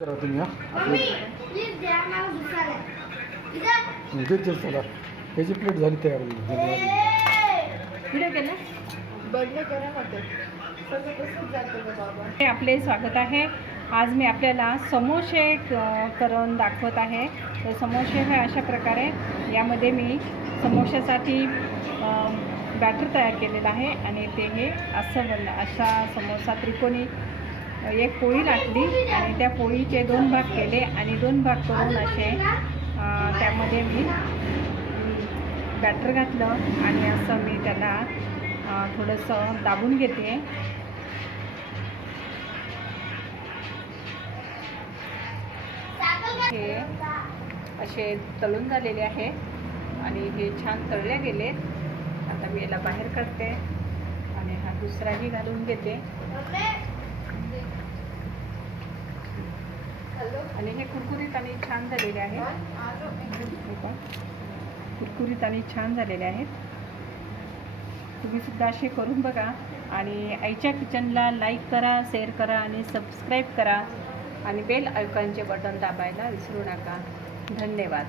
करा तुम्ही देते चला त्याची प्लेट झाली तयार. व्हिडिओ केला आपले स्वागत आहे. आज मी आपल्याला समोसे करून दाखवत आहे. तर समोसे हे अशा प्रकारे यामध्ये मी समोशासाठी बॅटर तयार केलेलं आहे आणि ते हे असं अशा समोसा त्रिकोणी एक पोळी लाटली आणि त्या पोळीचे 2 भाग केले आणि 2 भाग करून असे त्यामध्ये मी बॅटर घातलं आणि असं मी त्याला थोडंसं दाबून घेते. हे असे तळून झालेले आहे आणि हे छान तळले गेले. आता मी याला बाहेर काढते आणि हा दुसराही घालून घेते आणि हे कुरकुरीत आणि छान झालेले आहेत. कुरकुरीत आणि छान झालेले आहेत. तुम्ही सुद्धा असे करून बघा आणि आईच्या किचनला लाईक करा, शेअर करा आणि सबस्क्राईब करा आणि बेल आयकॉनचे बटन दाबायला विसरू नका. धन्यवाद.